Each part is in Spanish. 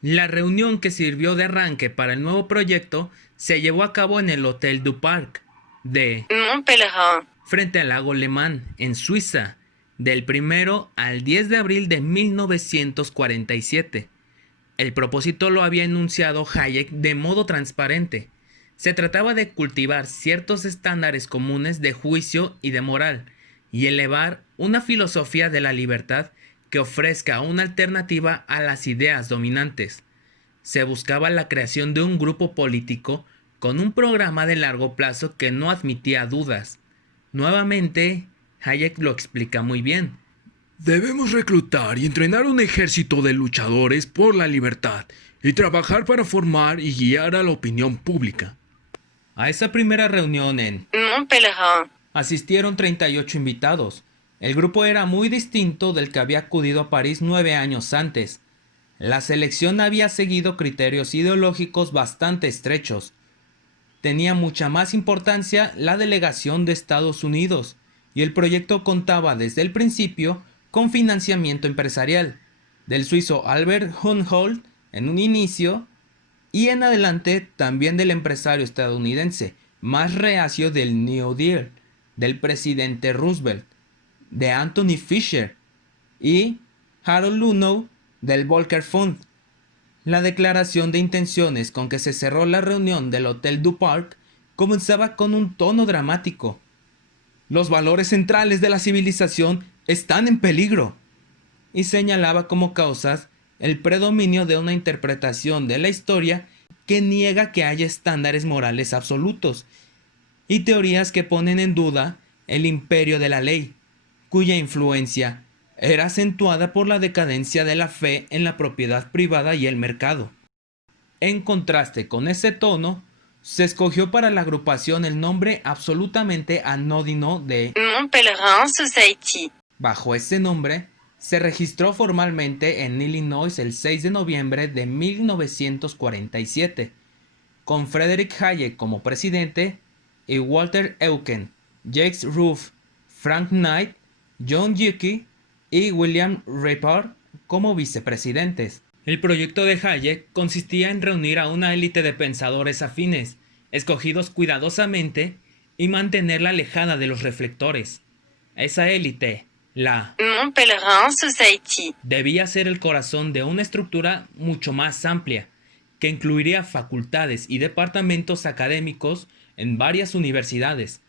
La reunión que sirvió de arranque para el nuevo proyecto se llevó a cabo en el Hotel du Parc de Mon Pèlerin. frente al lago Le Mans, en Suiza, del 1 al 10 de abril de 1947. El propósito lo había enunciado Hayek de modo transparente. Se trataba de cultivar ciertos estándares comunes de juicio y de moral, y elevar una filosofía de la libertad que ofrezca una alternativa a las ideas dominantes. Se buscaba la creación de un grupo político con un programa de largo plazo que no admitía dudas. Nuevamente, Hayek lo explica muy bien. Debemos reclutar y entrenar un ejército de luchadores por la libertad y trabajar para formar y guiar a la opinión pública. A esa primera reunión Mon Pèlerin. asistieron 38 invitados. El grupo era muy distinto del que había acudido a París 9 años antes. La selección había seguido criterios ideológicos bastante estrechos. Tenía mucha más importancia la delegación de Estados Unidos, y el proyecto contaba desde el principio con financiamiento empresarial, del suizo Albert Humboldt en un inicio, y en adelante también del empresario estadounidense más reacio del New Deal, del presidente Roosevelt, de Anthony Fisher y Harold Lunow del Volcker Fund. La declaración de intenciones con que se cerró la reunión del Hotel du Parc comenzaba con un tono dramático. Los valores centrales de la civilización están en peligro, y señalaba como causas el predominio de una interpretación de la historia que niega que haya estándares morales absolutos, y teorías que ponen en duda el imperio de la ley, cuya influencia era acentuada por la decadencia de la fe en la propiedad privada y el mercado. En contraste con ese tono, se escogió para la agrupación el nombre absolutamente anodino de Mon Pèlerin Society. Bajo ese nombre, se registró formalmente en Illinois el 6 de noviembre de 1947, con Frederick Hayek como presidente y Walter Eucken, Jacques Rueff, Frank Knight, John Yuckey y William Rippard como vicepresidentes. El proyecto de Hayek consistía en reunir a una élite de pensadores afines, escogidos cuidadosamente, y mantenerla alejada de los reflectores. Esa élite, la Mon Pèlerin Society. debía ser el corazón de una estructura mucho más amplia, que incluiría facultades y departamentos académicos en varias universidades,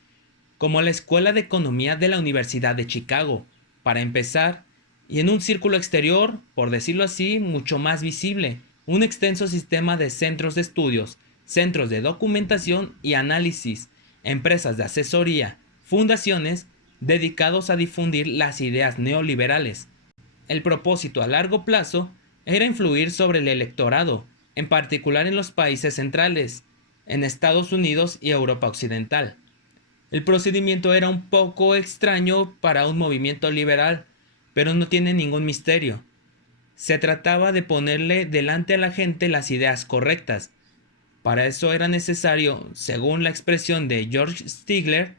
como la Escuela de Economía de la Universidad de Chicago, para empezar, y en un círculo exterior, por decirlo así, mucho más visible, un extenso sistema de centros de estudios, centros de documentación y análisis, empresas de asesoría, fundaciones dedicados a difundir las ideas neoliberales. El propósito a largo plazo era influir sobre el electorado, en particular en los países centrales, en Estados Unidos y Europa Occidental. El procedimiento era un poco extraño para un movimiento liberal, pero no tiene ningún misterio. Se trataba de ponerle delante a la gente las ideas correctas. Para eso era necesario, según la expresión de George Stigler,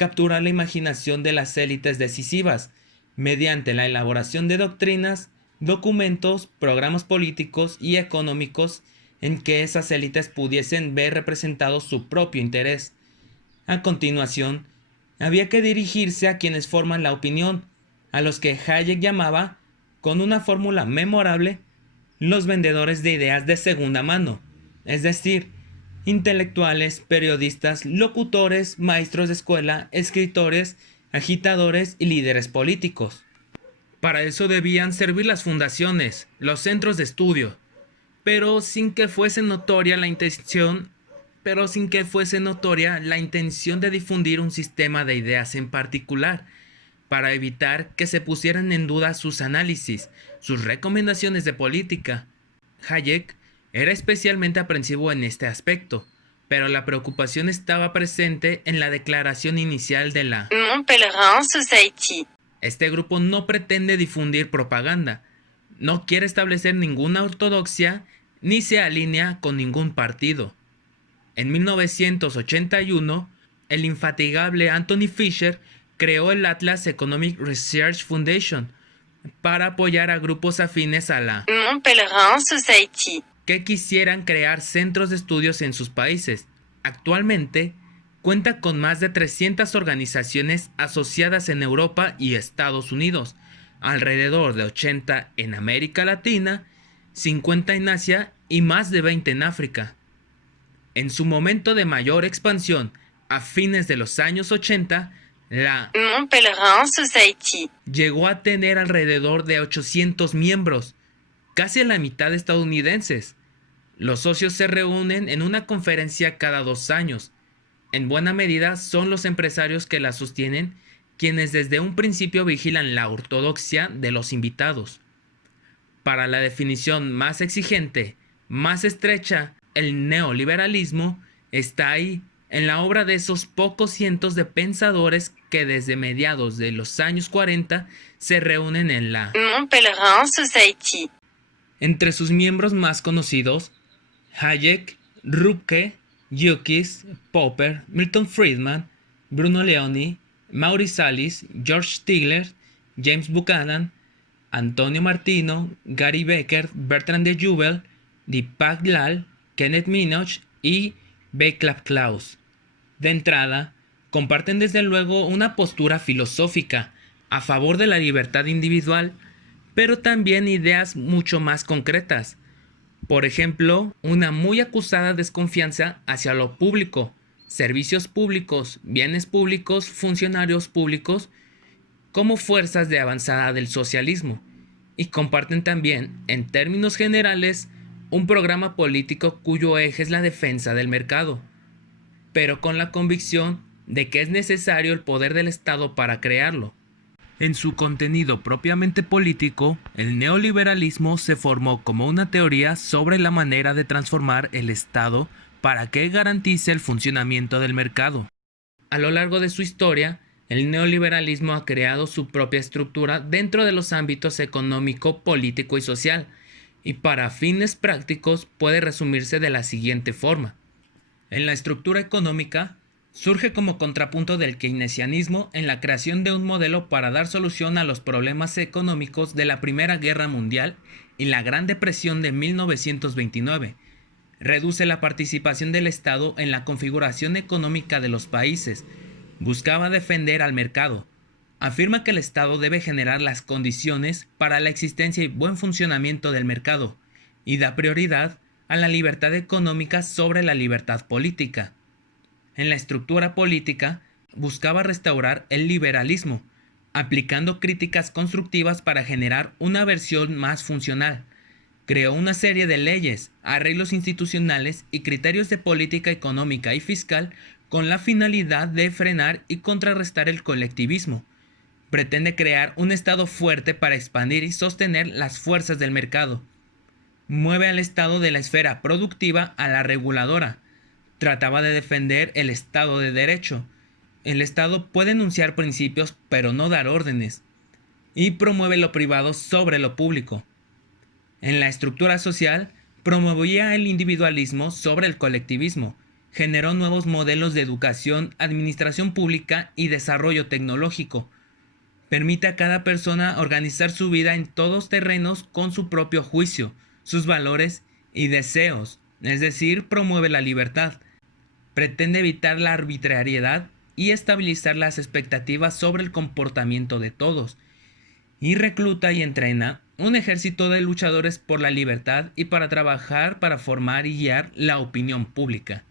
capturar la imaginación de las élites decisivas, mediante la elaboración de doctrinas, documentos, programas políticos y económicos en que esas élites pudiesen ver representado su propio interés. A continuación, había que dirigirse a quienes forman la opinión, a los que Hayek llamaba, con una fórmula memorable, los vendedores de ideas de segunda mano, es decir, intelectuales, periodistas, locutores, maestros de escuela, escritores, agitadores y líderes políticos. Para eso debían servir las fundaciones, los centros de estudio, pero sin que fuese notoria la intención de difundir un sistema de ideas en particular, para evitar que se pusieran en duda sus análisis, sus recomendaciones de política. Hayek era especialmente aprensivo en este aspecto, pero la preocupación estaba presente en la declaración inicial de la Mon Pèlerin Society. Este grupo no pretende difundir propaganda, no quiere establecer ninguna ortodoxia ni se alinea con ningún partido. En 1981, el infatigable Anthony Fisher creó el Atlas Economic Research Foundation para apoyar a grupos afines a la Mon Pèlerin Society. que quisieran crear centros de estudios en sus países. Actualmente cuenta con más de 300 organizaciones asociadas en Europa y Estados Unidos, alrededor de 80 en América Latina, 50 en Asia y más de 20 en África. En su momento de mayor expansión, a fines de los años 80, la Mon Pèlerin Society. llegó a tener alrededor de 800 miembros, casi la mitad estadounidenses. Los socios se reúnen en una conferencia cada 2 años. En buena medida son los empresarios que la sostienen quienes desde un principio vigilan la ortodoxia de los invitados. Para la definición más exigente, más estrecha, el neoliberalismo está ahí, en la obra de esos pocos cientos de pensadores que desde mediados de los años 40 se reúnen en la Mon Pèlerin Society. Entre sus miembros más conocidos, Hayek, Rupke, Yuckis, Popper, Milton Friedman, Bruno Leoni, Maurice Alice, George Stigler, James Buchanan, Antonio Martino, Gary Becker, Bertrand de Jubel, Deepak Lal, Kenneth Minogue y Václav Klaus. De entrada, comparten desde luego una postura filosófica a favor de la libertad individual, pero también ideas mucho más concretas. Por ejemplo, una muy acusada desconfianza hacia lo público, servicios públicos, bienes públicos, funcionarios públicos, como fuerzas de avanzada del socialismo, y comparten también, en términos generales, un programa político cuyo eje es la defensa del mercado, pero con la convicción de que es necesario el poder del Estado para crearlo. En su contenido propiamente político, el neoliberalismo se formó como una teoría sobre la manera de transformar el Estado para que garantice el funcionamiento del mercado. A lo largo de su historia, el neoliberalismo ha creado su propia estructura dentro de los ámbitos económico, político y social, y para fines prácticos puede resumirse de la siguiente forma. En la estructura económica, surge como contrapunto del keynesianismo en la creación de un modelo para dar solución a los problemas económicos de la Primera Guerra Mundial y la Gran Depresión de 1929. Reduce la participación del Estado en la configuración económica de los países. Buscaba defender al mercado. Afirma que el Estado debe generar las condiciones para la existencia y buen funcionamiento del mercado y da prioridad a la libertad económica sobre la libertad política. En la estructura política, buscaba restaurar el liberalismo, aplicando críticas constructivas para generar una versión más funcional. Creó una serie de leyes, arreglos institucionales y criterios de política económica y fiscal con la finalidad de frenar y contrarrestar el colectivismo. Pretende crear un Estado fuerte para expandir y sostener las fuerzas del mercado. Mueve al Estado de la esfera productiva a la reguladora. Trataba de defender el Estado de Derecho. El Estado puede enunciar principios, pero no dar órdenes. Y promueve lo privado sobre lo público. En la estructura social, promovía el individualismo sobre el colectivismo. Generó nuevos modelos de educación, administración pública y desarrollo tecnológico. Permite a cada persona organizar su vida en todos terrenos con su propio juicio, sus valores y deseos, es decir, promueve la libertad. Pretende evitar la arbitrariedad y estabilizar las expectativas sobre el comportamiento de todos, y recluta y entrena un ejército de luchadores por la libertad y para trabajar para formar y guiar la opinión pública.